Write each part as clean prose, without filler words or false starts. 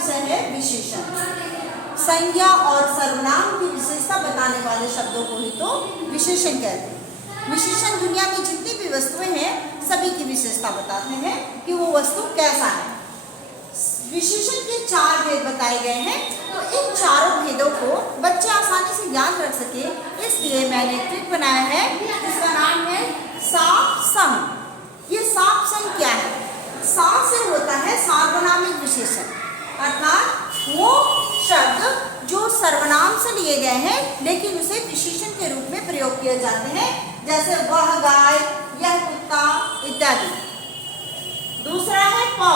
विषय है विशेषण। संज्ञा और सर्वनाम की विशेषता बताने वाले शब्दों को ही तो विशेषण कहते हैं। विशेषण दुनिया में जितनी भी वस्तुएं हैं सभी की विशेषता बताते हैं कि वो वस्तु कैसा है। विशेषण के 4 भेद बताए गए हैं, तो इन चारों भेदों को बच्चे आसानी से याद रख सके इसलिए मैंने एक ट्रिक बनाया है जिसका नाम है साप संग। ये साप संग क्या है? साप से होता है सार्वनामिक विशेषण, अर्थात वो शब्द जो सर्वनाम से लिए गए हैं लेकिन उसे विशेषण के रूप में प्रयोग किए जाते हैं, जैसे वह गाय, यह कुत्ता इत्यादि। दूसरा है प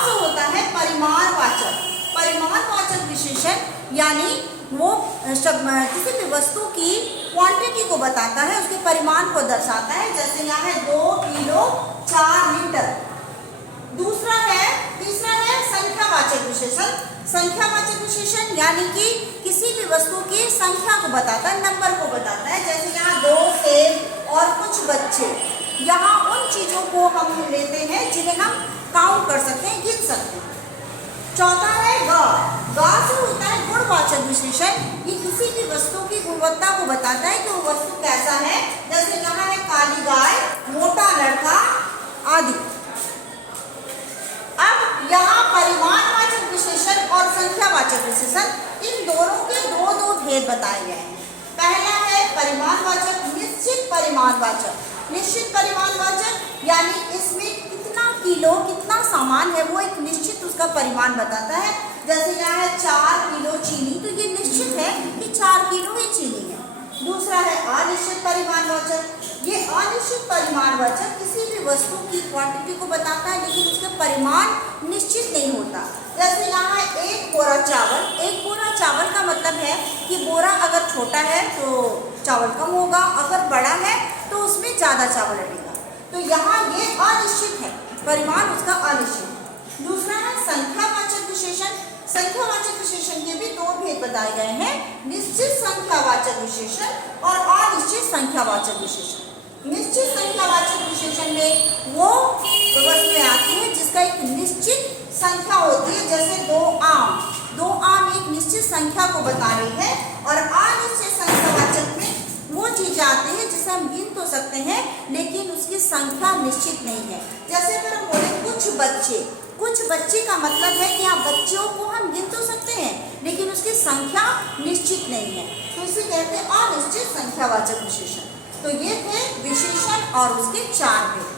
से होता है परिमाणवाचक। परिमाणवाचक विशेषण यानी वो किसी भी वस्तु की क्वांटिटी को बताता है, उसके परिमाण को दर्शाता है, जैसे यहाँ है 2 किलो 4 लीटर। तीसरा है संख्यावाचक विशेषण। संख्यावाचक विशेषण यानी कि किसी भी वस्तु की संख्या को बताता है, नंबर को बताता है, जैसे यहाँ 2 सेब और कुछ बच्चे। यहाँ उन चीजों को हम लेते हैं जिन्हें हम काउंट कर सकते हैं, गिन सकते हैं। चौथा है ग से होता है गुणवाचक विशेषण। ये किसी भी वस्तु की गुणवत्ता को बताता है कि वो वस्तु कैसा है, जैसे यहाँ है काली गाय, मोटा लड़का आदि। अब यहाँ परिमाणवाचक विशेषण और संख्यावाचक विशेषण, इन दोनों के दो भेद बताए गए हैं। पहला है परिमाणवाचक, निश्चित परिमाणवाचक। निश्चित परिमाणवाचक यानी इसमें कितना किलो कितना सामान है वो एक निश्चित उसका परिमाण बताता है, जैसे यहाँ है 4 किलो चीनी, तो ये निश्चित है कि 4 किलो ही चीनी है। दूसरा है अनिश्चित परिमाणवाचक। ये अनिश्चित परिमाणवाचक किसी भी वस्तु की क्वांटिटी को बताता है लेकिन उसका परिमाण निश्चित नहीं होता, जैसे यहाँ है 1 बोरा चावल। 1 बोरा चावल का मतलब है कि बोरा अगर छोटा है तो चावल कम होगा, अगर बड़ा है तो उसमें ज़्यादा चावल लगेगा। तो यहाँ ये अनिश्चित है, परिमाण उसका अनिश्चित। दूसरा है संख्यावाचक विशेषण। संख्यावाचक विशेषण के भी 2 भेद बताए गए हैं, निश्चित संख्यावाचक विशेषण और अनिश्चित संख्यावाचक विशेषण। निश्चित संख्यावाचक विशेषण में वो वस्तुएं आती है जिसका एक निश्चित संख्या होती है, जैसे 2 आम। 2 आम एक निश्चित संख्या को बता रही है। और अनिश्चित संख्यावाचक में वो चीजें आती है जिसे हम गिन तो सकते हैं लेकिन उसकी संख्या निश्चित नहीं है, जैसे अगर हम बोले कुछ बच्चे। कुछ बच्चे का मतलब है कि हाँ बच्चों को हम गिन तो सकते हैं लेकिन उसकी संख्या निश्चित नहीं है, तो इसे कहते हैं अनिश्चित संख्यावाचक विशेषण। तो ये थे विशेषण और उसके 4 भेद।